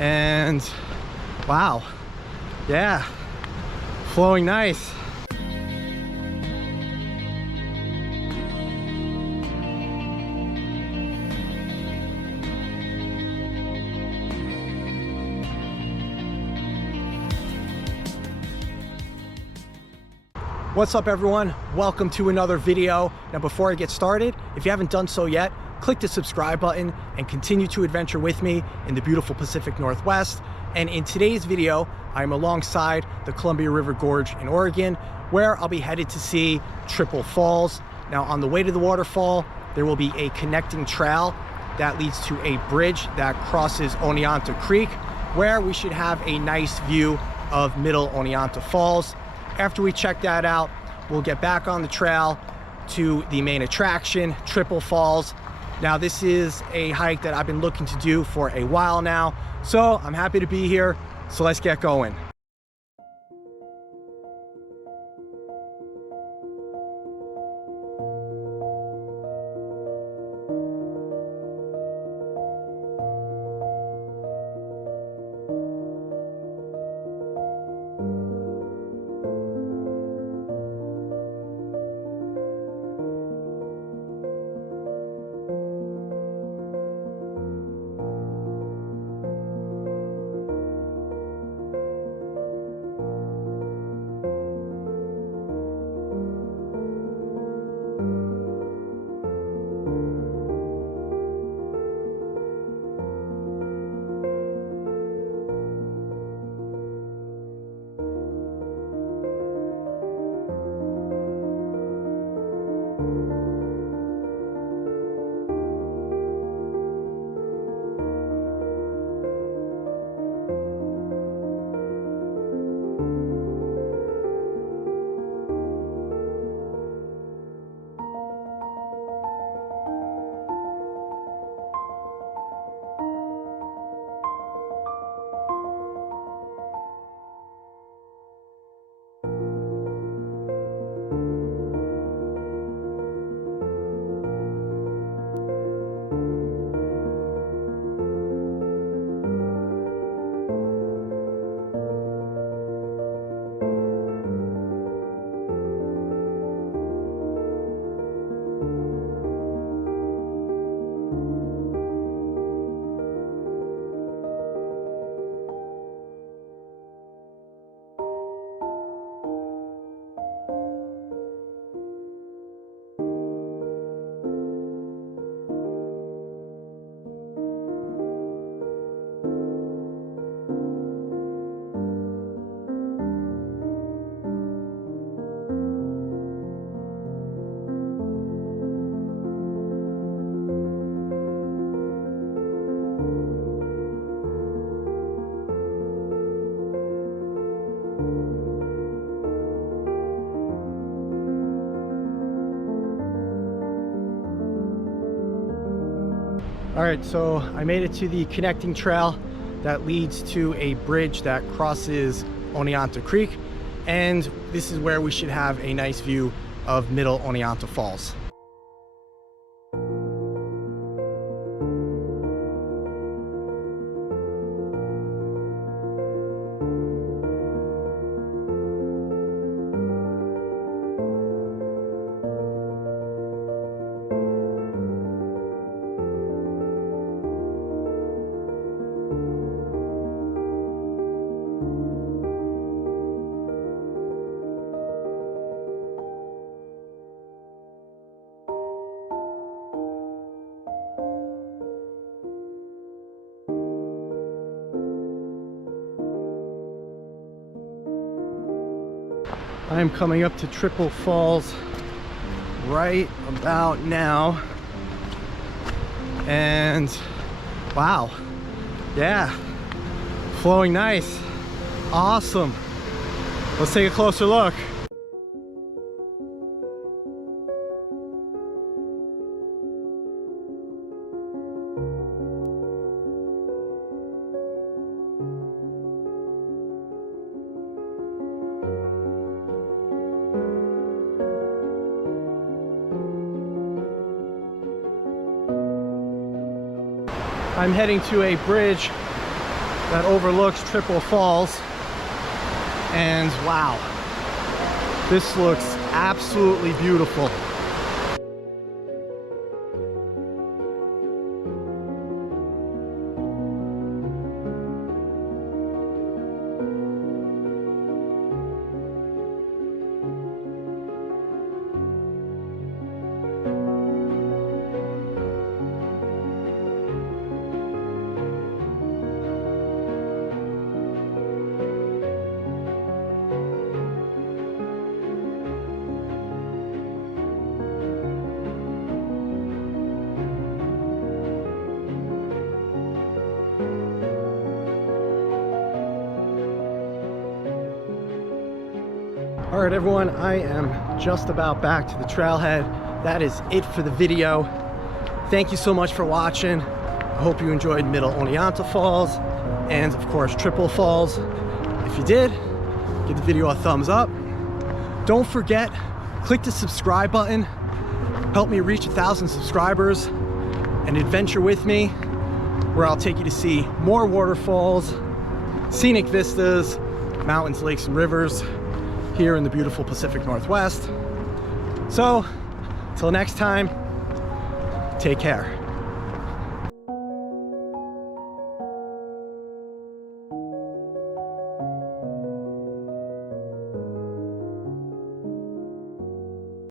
And wow, yeah, flowing nice. What's up everyone? Welcome to another video. Now before I get started, if you haven't done so yet, click the subscribe button and continue to adventure with me in the beautiful Pacific Northwest. And in today's video, I'm alongside the Columbia River Gorge in Oregon, where I'll be headed to see Triple Falls. Now on the way to the waterfall, there will be a connecting trail that leads to a bridge that crosses Oneonta Creek, where we should have a nice view of Middle Oneonta Falls. After we check that out, we'll get back on the trail to the main attraction, Triple Falls. Now this is a hike that I've been looking to do for a while now, so I'm happy to be here. So let's get going. All right, so I made it to the connecting trail that leads to a bridge that crosses Oneonta Creek, and this is where we should have a nice view of Middle Oneonta Falls. I'm coming up to Triple Falls right about now, and wow, yeah, flowing nice, awesome. Let's take a closer look. I'm heading to a bridge that overlooks Triple Falls. And wow, this looks absolutely beautiful. All right, everyone, I am just about back to the trailhead. That is it for the video. Thank you so much for watching. I hope you enjoyed Middle Oneonta Falls and, of course, Triple Falls. If you did, give the video a thumbs up. Don't forget, click the subscribe button. Help me reach 1,000 subscribers and adventure with me, where I'll take you to see more waterfalls, scenic vistas, mountains, lakes, and rivers here in the beautiful Pacific Northwest. So, till next time, take care.